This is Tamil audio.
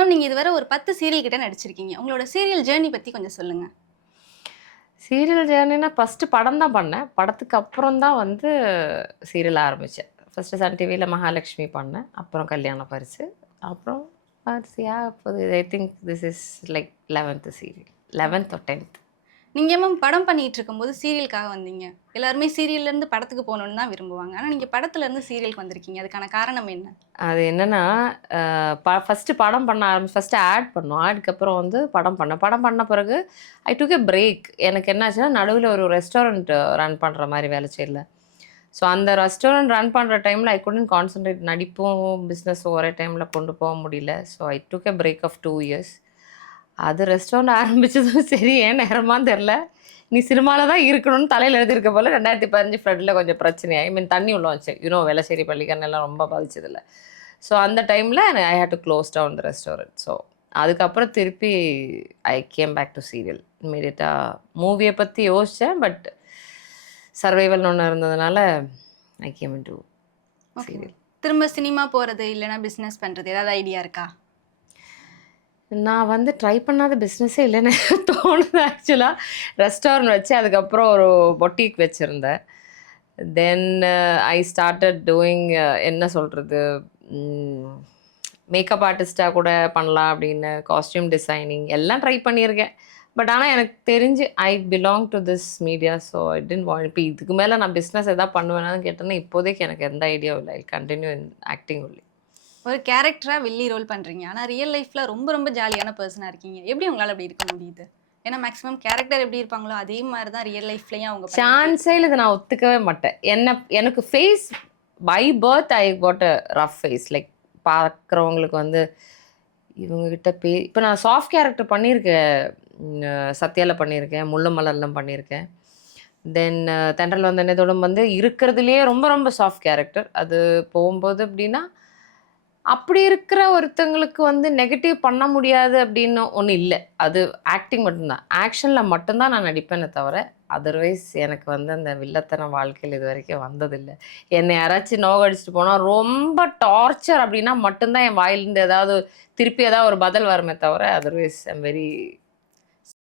மேம் நீங்க இதுவரை ஒரு 10 சீரியல் கிட்ட நடிச்சிருக்கீங்க. உங்களோட சீரியல் ஜர்னி பத்தி கொஞ்சம் சொல்லுங்க. சீரியல் ஜேர்னினா ஃபர்ஸ்ட்டு படம் தான் பண்ணேன். படத்துக்கு அப்புறம் தான் வந்து சீரியல் ஆரம்பிச்சேன். ஃபர்ஸ்ட்டு சன் டிவில மகாலட்சுமி பண்ணேன். அப்புறம் கல்யாண பரிசு. அப்புறம் வரிசையா இப்போது I think this is like 11th serial. 11th or 10th. நீங்க மேம் படம் பண்ணிட்டு இருக்கும்போது சீரியலுக்காக வந்தீங்க. எல்லாருமே சீரியல்ல இருந்து படத்துக்கு போணும்னு தான் விரும்புவாங்க. ஆனா நீங்க படத்துல இருந்து சீரியலுக்கு வந்திருக்கீங்க. அதுக்கான காரணம் என்ன? அது என்னன்னா, ஃபர்ஸ்ட்டு படம் பண்ண ஃபர்ஸ்ட்டு ஆட் பண்ணோம். ஆட்க்கு அப்புறம் வந்து படம் பண்ணேன். படம் பண்ண பிறகு ஐ டுக் எ பிரேக். எனக்கு என்ன ஆச்சுன்னா, நடுவுல ஒரு ரெஸ்டாரண்ட் ரன் பண்ற மாரி வேலை செய்யல. ஸோ அந்த ரெஸ்டாரண்ட் ரன் பண்ணுற டைமில் ஐ குடன்ட் கான்சன்ட்ரேட். நடிப்பும் பிஸ்னஸும் ஒரே டைமில் கொண்டு போக முடியல. So I took a break of 2 years. அது ரெஸ்டாரண்ட் ஆரம்பிச்சதும் சரி ஏன் நேரமான்னு தெரில. நீ சினிமாவில் தான் இருக்கணும்னு தலையில் எழுதியிருக்க போல 2015 ஃப்ளட்டில் கொஞ்சம் பிரச்சனையாகி தண்ணி உள்ள வச்சு வேளச்சேரி பள்ளிக்கரணை எல்லாம் ரொம்ப பாதிச்சதில்ல. ஸோ அந்த டைமில் I had to close down the restaurant. So அதுக்கப்புறம் திருப்பி I came back to serial. இமீடியட்டாக மூவியை பற்றி யோசித்தேன். பட் சர்வைவல்னு ஒன்று இருந்ததுனால I came in to okay. Serial. திரும்ப சினிமா போறது இல்லைன்னா பிசினஸ் பண்றது ஏதாவது ஐடியா இருக்கா? நான் வந்து ட்ரை பண்ணாத பிஸ்னஸே இல்லைன்னு தோணுது ஆக்சுவலாக. ரெஸ்டாரண்ட் வச்சு அதுக்கப்புறம் ஒரு பொட்டிக் வச்சுருந்தேன். தென் ஐ ஸ்டார்டட் டூயிங் என்ன சொல்கிறது, மேக்கப் ஆர்டிஸ்ட்டாக கூட பண்ணலாம் அப்படின்னு, காஸ்டியூம் டிசைனிங் எல்லாம் ட்ரை பண்ணியிருக்கேன். பட் ஆனால் எனக்கு தெரிஞ்சு I belong to this media. So I didn't want. இப்போ இதுக்கு மேலே நான் பிஸ்னஸ் எதாவது பண்ணுவேனான்னு கேட்டேன்னா இப்போதைக்கு எனக்கு எந்த ஐடியாவும் இல்லை. I continue in acting only. ஒரு கேரக்டரா வில்லி ரோல் பண்றீங்க. ஆனா ரியல் லைஃப்ல ரொம்ப ரொம்ப ஜாலியான பர்சனா இருக்கீங்க. எப்படி உங்களால அப்படி இருக்க முடியுது? ஏன்னா மேக்ஸிமம் கேரக்டர் எப்படி இருப்பாங்களோ அதே மாதிரி தான் ரியல் லைஃப்லயும் அவங்க சான்ஸே இல்லை. இதை நான் ஒத்துக்கவே மாட்டேன். எனக்கு face by birth I got a rough face. Like பார்க்குறவங்களுக்கு வந்து இவங்ககிட்ட இப்போ நான் சாஃப்ட் கேரக்டர் பண்ணியிருக்கேன். சத்யாவில் பண்ணியிருக்கேன், முள்ளு மலர்லாம் பண்ணியிருக்கேன். தென் தென்றல் வந்த நேரத்தோடும் வந்து இருக்கிறதுலையே ரொம்ப ரொம்ப சாஃப்ட் கேரக்டர். அது போகும்போது அப்படின்னா அப்படி இருக்கிற ஒருத்தங்களுக்கு வந்து நெகட்டிவ் பண்ண முடியாது அப்படின்னு ஒன்றும் இல்லை. அது ஆக்டிங் மட்டும்தான். ஆக்ஷனில் மட்டும்தான் நான் நடிப்பேனே தவிர அதர்வைஸ் எனக்கு வந்து அந்த வில்லத்தன வாழ்க்கையில் இது வரைக்கும் வந்ததில்லை. என்னை யாராச்சும் நோகடிச்சிட்டு போனால் ரொம்ப டார்ச்சர் அப்படின்னா மட்டும்தான் என் வாயிலிருந்து ஏதாவது திருப்பி ஏதாவது ஒரு பதில் வருமே தவிர அதர்வைஸ் ஐம் வெரி